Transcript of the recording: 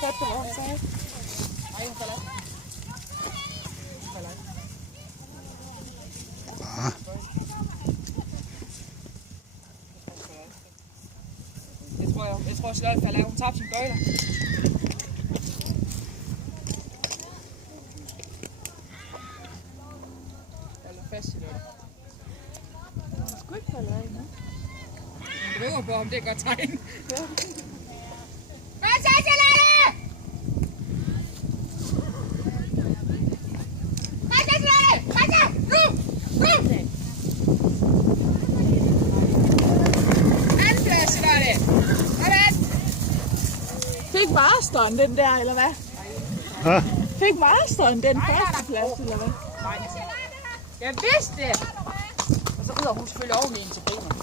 Hørte du, hvad hun sagde? Nej, hun falder. Jeg tror, Charlotte falder af. Hun tabte sine bøjler. Falder fast, Charlotte. Hun skulle ikke falde af, ne? Hun driver på, om det er et godt tegn. Ja. Hvad så, Charlotte? Hvad så, Charlotte? Hvad så? Nu! Nu! Anden plads, Charlotte. Hvordan? Fik Marsteren den der, eller hvad? Hå? Fik Marsteren den første plads, eller hvad? Nej. Jeg vidste det! Og så rider hun selvfølgelig oven i en til benene.